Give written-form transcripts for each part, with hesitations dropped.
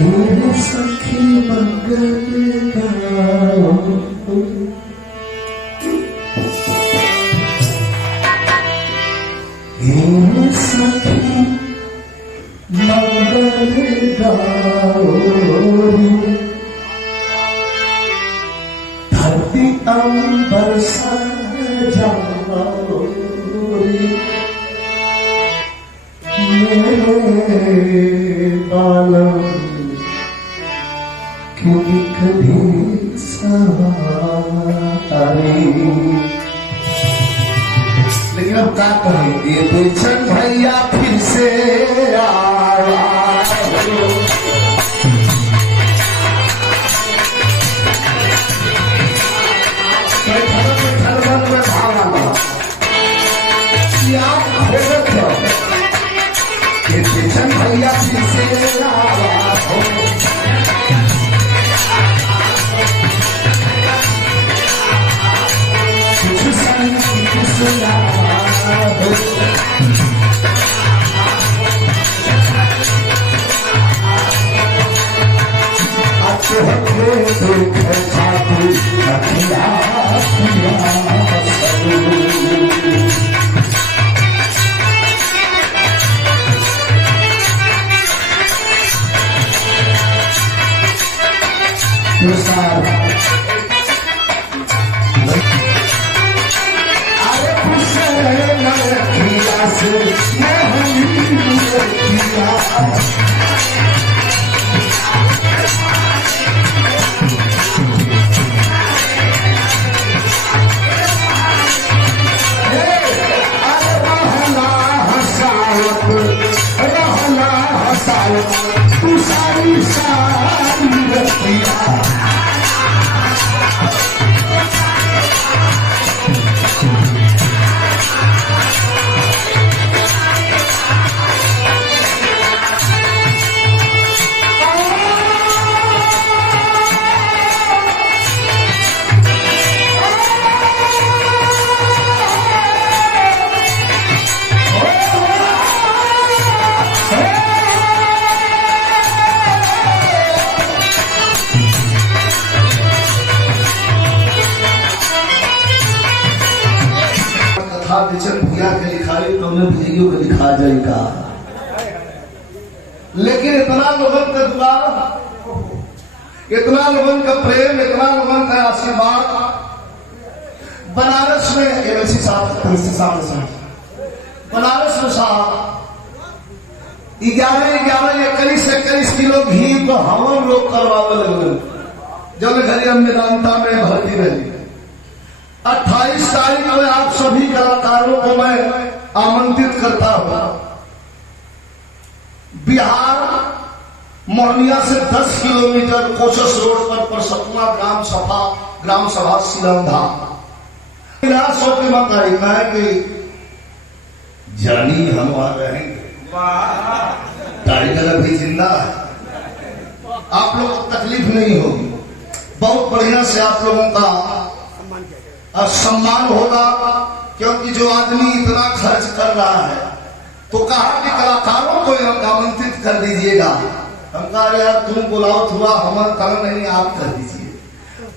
सखी मंगल गाओ सखी मंगल गाओ धरती अंबर सजाओ मेरे बालम क्योंकि कभी सवारी। लेकिन अब क्या कहें, ये बेचन भैया फिर से आया में भागा ये बेचन भैया फिर से आया तू सारी सारी रतिया भैया के लिखाई तो भैया के लिखा जाएगा। लेकिन इतना लोगों का दुआ, इतना लोगों का प्रेम, इतना लोगों का आशीर्वाद बनारस में बनारस में साहब 11-11 किलो घी तो हम लोग करवावे लगे जब घरी हम मेदांता में भर्ती रही। 28 तारीख में आप सभी कलाकारों को मैं आमंत्रित करता हूं। बिहार मोहनिया से 10 किलोमीटर कोचस रोड पर सतना ग्राम सभा सिलंधा 100 की मत है कि जानी हम वहां रहेंगे। टाइगर भी जिंदा है, आप लोग को तकलीफ नहीं होगी। बहुत बढ़िया से आप लोगों का सम्मान होगा, क्योंकि जो आदमी इतना खर्च कर रहा है तो कहा कि कलाकारों को आमंत्रित कर दीजिएगा। हम कहा यार तुम बुलाओ थोड़ा, हमारा काम नहीं, आप कर दीजिए।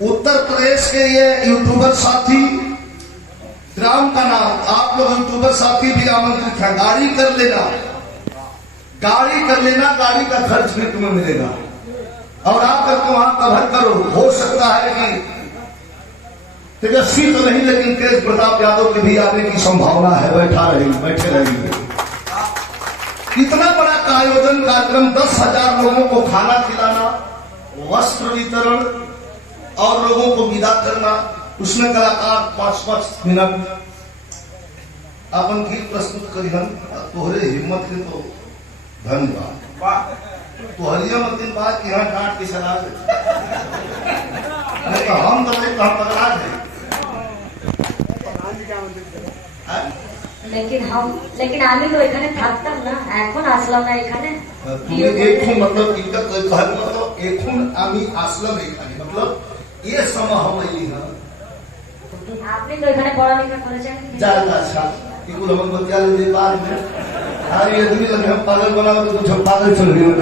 उत्तर प्रदेश के ये यूट्यूबर साथी, ग्राम का नाम आप लोग यूट्यूबर साथी भी आमंत्रित है। गाड़ी कर लेना, गाड़ी का खर्च भी तुम्हें मिलेगा और आकर तुम वहां कवर करो। हो सकता है कि तेजस्वी तो नहीं, लेकिन तेज प्रताप यादव के भी आने की संभावना है। बैठे रहेंगे। इतना बड़ा आयोजन कार्यक्रम, 10,000 लोगों को खाना खिलाना, वस्त्र वितरण और लोगों को विदा करना। उसमें कलाकार 5-5 मिनट अपन गीत प्रस्तुत करिहन। तोहरे हिम्मत के तो धन्यवाद। तोहरिया मतिन बात यहाँ डांट की सलाह नहीं तो हम तो पकड़ा थे। लेकिन আমি তো এখানে থাকতাম না, এখন আসলাম না এখানে। তুমি এখন मतलब इनका कोई कहल मतलब এখন আমি আসলাম এখানে मतलब ये समय हम नहीं है। আপনি তো এখানে পড়ালেখা করেছেন। ज्यादा अच्छा इकुल हम बच्चा ले बाद में हर आदमी लगे हम पागल बनाओ तो कुछ पागल चल रही है।